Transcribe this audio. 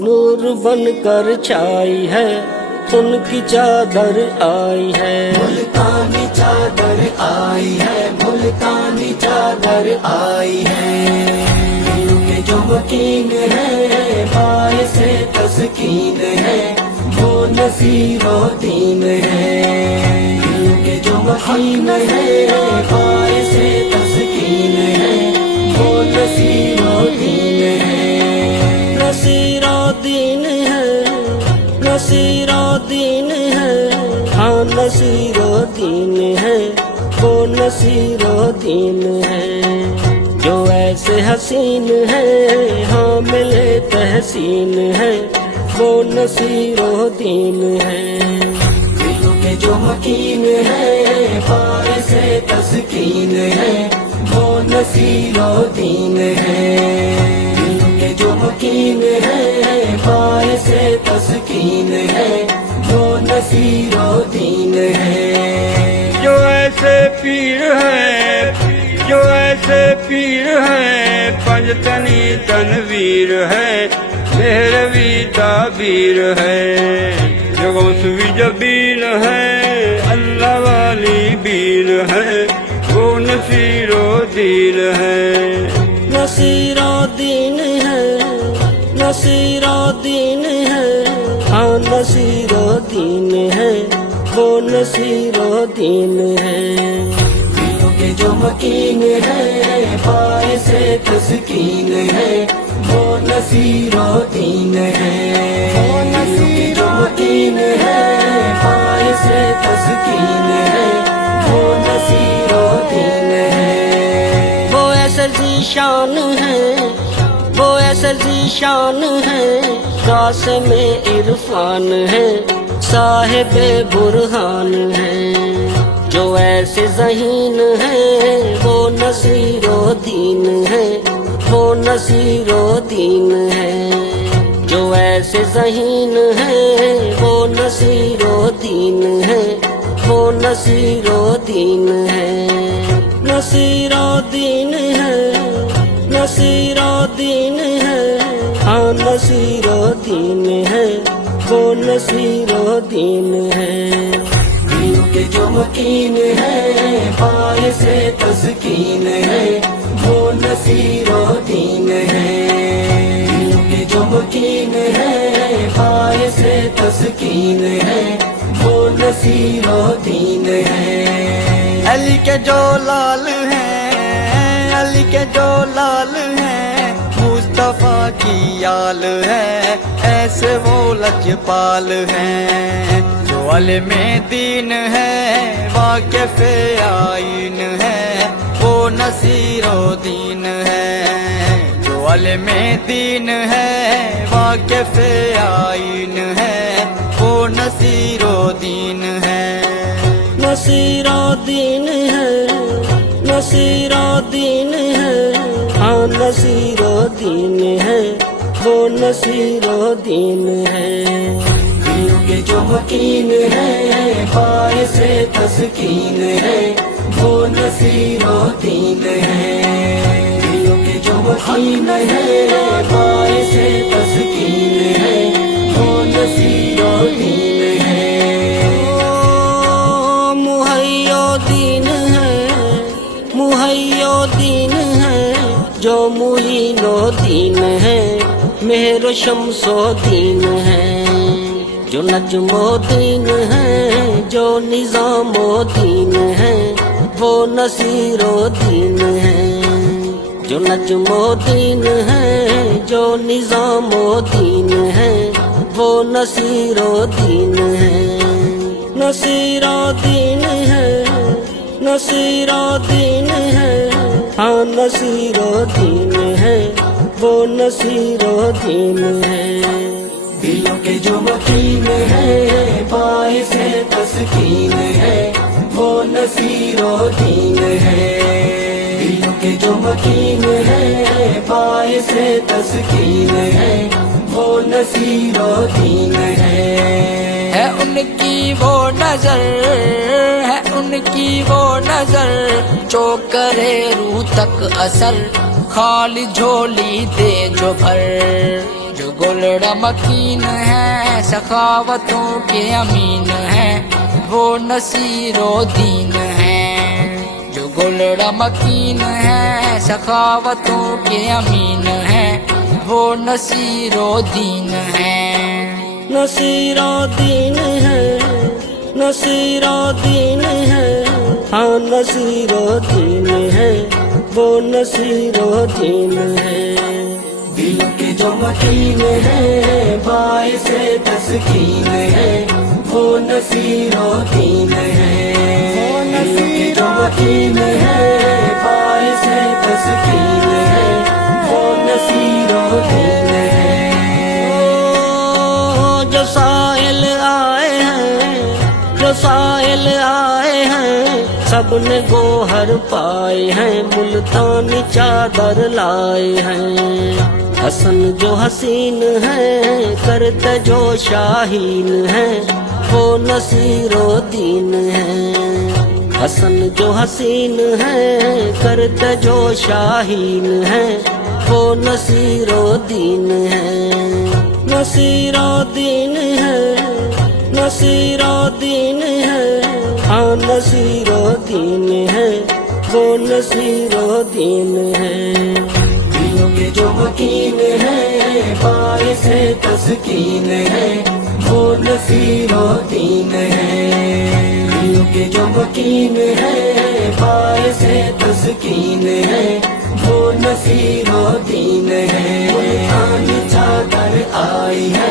نور بن کر چھائی ہے ان کی چادر آئی ہے، ملتانی چادر آئی ہے، ملتانی چادر آئی ہے، دل کے جو مکین ہے باعث تسکین ہے وہ نصیر و دین ہے، دل کے جو مکین ہے باعث تسکین ہے وہ نصیر و دین ہے، نصیر و دین ہے، نصیر و دین ہے، ہاں نصیر و دین ہے، وہ نصیر و دین ہے، جو ایسے حسین ہے حامل تحسین ہے وہ نصیر و دین ہے، دل کے جو مکین ہے باعث تسکین ہے وہ نصیر و دین ہے، دل کے جو مکین ہے باعث تسکین ہے وہ نصیر و دین ہے، جو ایسے پیر ہیں، جو ایسے پیر ہیں، پنجتنی تنویر ہے، مہروی تعبیر ہے، جو غوثوی جبیل ہے، اللہ والی بیل ہے، وہ نصیر و دین ہے، نصیر و دین ہے، نصیر و دین ہے، ہاں نصیر و دین ہے، وہ نصیر و دین ہے، دل کے جو مکین ہے باعث تسکین ہے وہ نصیر و دین ہے، دل کے جو مکین ہے باعث تسکین ہے وہ نصیر و دین ہے، وہ ایسا ذیشان ہے، وہ ایسا ذیشان ہے، قاسم عرفان ہے، صاحب برہان ہے، جو ایسے ذہین ہے وہ نصیر و دین ہے، وہ نصیر و دین ہے، جو ایسے ذہین ہے وہ نصیر و دین ہے، وہ نصیر و دین ہے، نصیر و دین ہے، نصیر و دین ہے، ہاں نصیر و دین ہے، وہ نصیر و دین ہے، دل کے جو مکین ہے باعث تسکین ہے وہ نصیر و دین ہے، دل کے جو مکین ہے باعث تسکین ہے وہ نصیر و دین ہے، علی کے جو لال ہیں، علی کے جو لال ہیں، مصطفیٰ کی آل ہے، ایسے وہ لجپال ہیں، جو علم دین ہے واقف آئین ہے وہ نصیر و دین ہے، جو علم دین ہے واقف آئین ہے وہ نصیر و دین ہے، نصیر و دین ہے، نصیر و دین ہے، ہاں نصیر و دین ہے، وہ نصیر و دین ہے، دل کے جو مکین ہے باعث تسکین ہے وہ نصیر و دین ہے، دل کے جو مکین ہے باعث تسکین ہے وہ نصیر و دین ہے، مہیا دین ہے، مہیا دین ہے، جو معین و دین ہے، مہر و شمس و دین ہے، جو نجم و دین ہے، جو نظام و دین ہے، وہ نصیر و دین ہے، جو نجم و دین ہے، جو نظام و دین ہے، وہ نصیر و دین ہے، نصیر و دین ہے، نصیر و دین ہے، ہاں نصیر و دین ہے، وہ نصیر و دین ہے، دل کے جو مکین ہے باعث تسکین ہے وہ نصیر و دین ہے، دل کے جو مکین ہے باعث تسکین ہے وہ نصیر و دین ہے ان کی وہ نظر، ہے ان کی وہ نظر جو کرے روح تک اثر، خالی جھولی دے جو بھر، جو گلڑا مکین ہے سخاوتوں کے امین ہیں وہ نصیر و دین ہیں، جو گلڑا مکین ہے سخاوتوں کے امین ہیں وہ نصیر و دین ہیں۔ نصیر و دین ہے، نصیر و دین ہے، ہاں نصیر و دین ہے، وہ نصیر و دین ہے۔ دلوں کے جو مکین ہے باعث تسکین ہے وہ نصیر و دین ہے، دلوں کے جو مکین ہے باعث تسکین ہے وہ نصیر و دین ہے۔ جو سائل آئے ہیں، جو سائل آئے ہیں، سب نے گوہر پائے ہیں، ملتانی چادر لائے ہیں۔ حسن جو حسین ہے کرتے جو شاہین ہے وہ نصیر و دین ہے۔ حسن جو حسین ہے کرتے جو شاہین ہے وہ نصیر و دین ہے۔ نصیر و دین ہے، نصیر و دین ہے، ہاں نصیر و دین ہے، وہ نصیر و دین ہے۔ دلوں کے جو مکین ہے باعث تسکین ہے وہ نصیر و دین ہے، دلوں کے جو مکین ہے باعث تسکین ہے وہ نصیر و دین ہے۔ ملتانی چادر آئی ہے